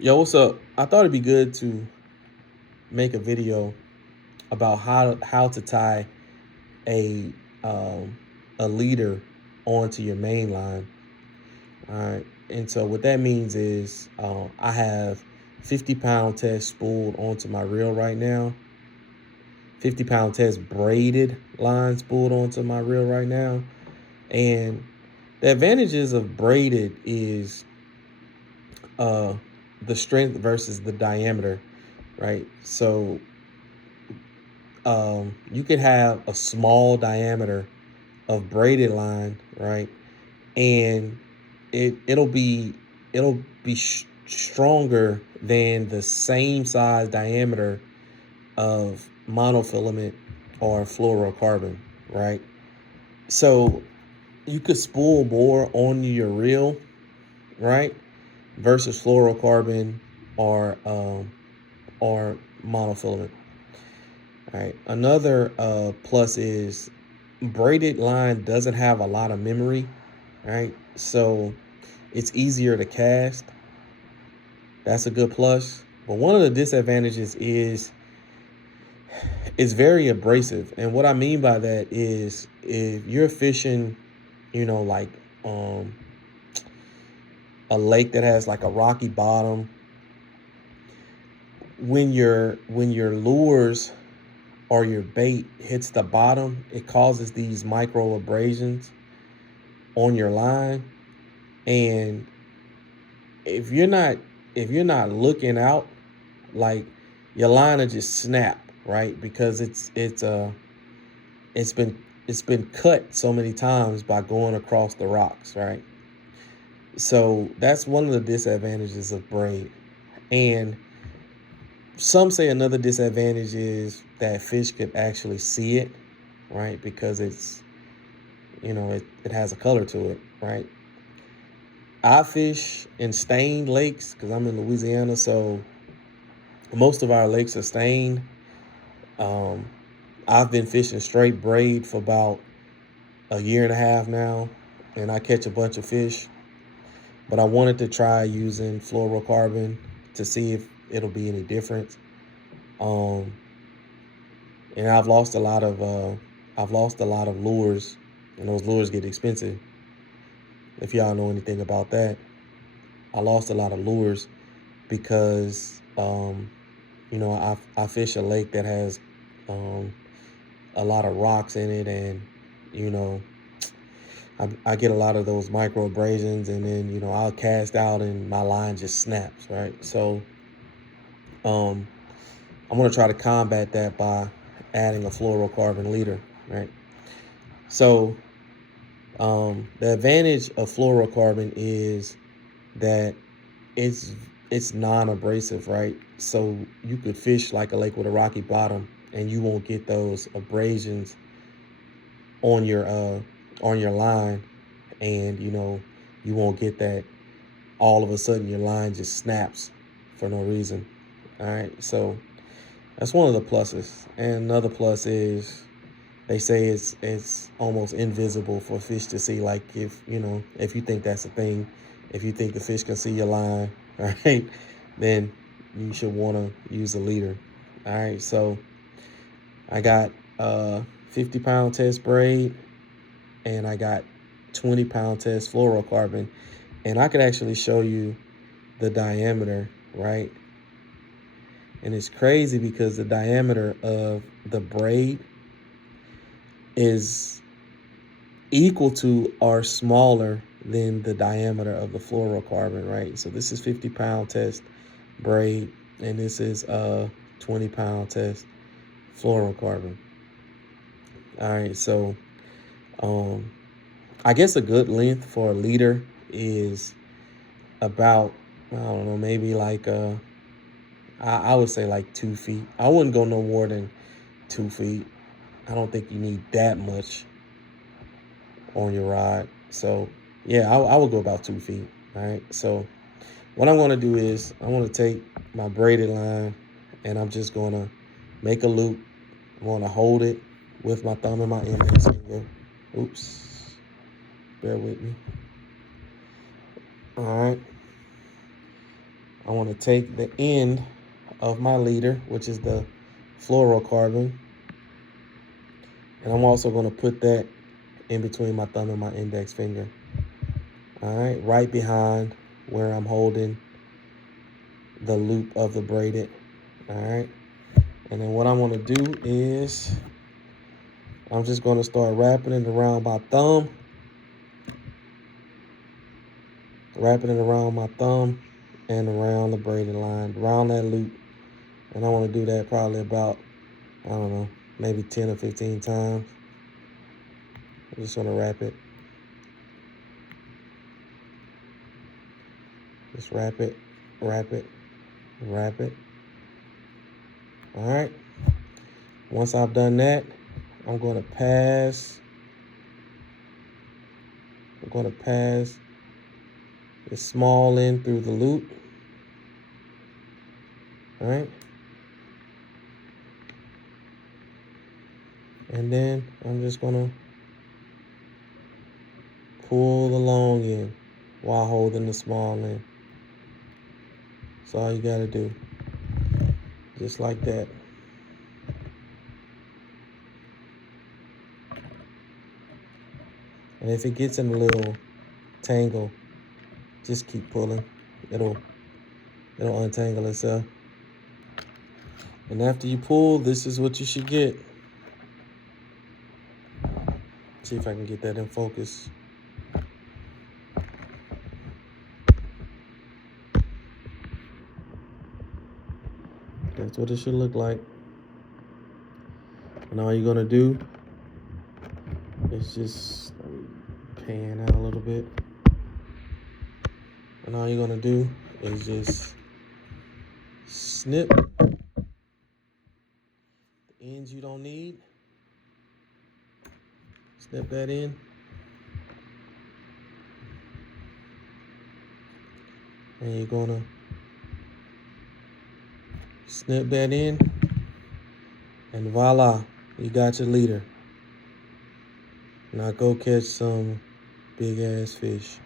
Yo, what's up? I thought it'd be good to make a video about how to tie a um, a leader onto your main line. All right, and so what that means is I have 50-pound test spooled onto my reel right now. 50-pound test braided line spooled onto my reel right now, and the advantages of braided is uh, the strength versus the diameter, right? So you could have a small diameter of braided line, right? And it'll be stronger than the same size diameter of monofilament or fluorocarbon, right? So you could spool more on your reel, right? Versus fluorocarbon or monofilament. All right. Another plus is braided line doesn't have a lot of memory, right? So it's easier to cast. That's a good plus. But one of the disadvantages is it's very abrasive. And what I mean by that is if you're fishing, like um, a lake that has like a rocky bottom, when your lures or your bait hits the bottom, it causes these micro abrasions on your line. And if you're not if you're not looking out, like your line will just snap, right? Because it's been cut so many times by going across the rocks, right? So that's one of the disadvantages of braid. And some say another disadvantage is that fish could actually see it, right? Because it has a color to it, right? I fish in stained lakes because I'm in Louisiana, so most of our lakes are stained. Um, I've been fishing straight braid for about a year and a half now, and I catch a bunch of fish. But I wanted to try using fluorocarbon to see if it'll be any different. Um, and I've lost a lot of lures, and those lures get expensive. If y'all know anything about that, I lost a lot of lures because I fish a lake that has um, a lot of rocks in it, and you know I get a lot of those micro abrasions, and then I'll cast out and my line just snaps, right? So um, I'm gonna try to combat that by adding a fluorocarbon leader, right? So the advantage of fluorocarbon is that it's it's non-abrasive, right? So you could fish like a lake with a rocky bottom, and you won't get those abrasions on your line, and you won't get that all of a sudden your line just snaps for no reason. All right, so that's one of the pluses. And another plus is they say it's almost invisible for fish to see. Like if you think that's a thing, if you think the fish can see your line, all right, then you should want to use a leader. All right, so I got 50-pound test braid, and I got 20-pound test fluorocarbon, and I could actually show you the diameter, right? And it's crazy because the diameter of the braid is equal to or smaller than the diameter of the fluorocarbon, right? So this is 50-pound test braid, and this is 20-pound test fluorocarbon. All right, so um, I guess a good length for a leader is about, I don't know, maybe like I would say like 2 feet. I wouldn't go no more than 2 feet. I don't think you need that much on your rod. So yeah, I would go about 2 feet. All right. So what I'm going to do is I want to take my braided line, and I'm just going to make a loop. I'm going to hold it with my thumb and my index finger. Oops. Bear with me. All right. I want to take the end of my leader, which is the fluorocarbon, and I'm also going to put that in between my thumb and my index finger. All right, right behind where I'm holding the loop of the braided. All right, and then what I'm going to do is I'm just going to start wrapping it around my thumb, and around the braided line, around that loop. And I want to do that probably about, I don't know, maybe 10 or 15 times. I'm just going to wrap it. Just wrap it, wrap it, wrap it. All right. Once I've done that, I'm going to pass the small end through the loop. All right. And then I'm just going to pull the long end while holding the small end. That's all you got to do. Just like that. And if it gets in a little tangle, just keep pulling. It'll untangle itself. And after you pull, this is what you should get. See if I can get that in focus. That's what it should look like. And all you're gonna do is just pan out a little bit. And all you're gonna do is just snip the ends you don't need. Snip that in. And you're gonna snip that in. And voila, you got your leader. Now go catch some big ass fish.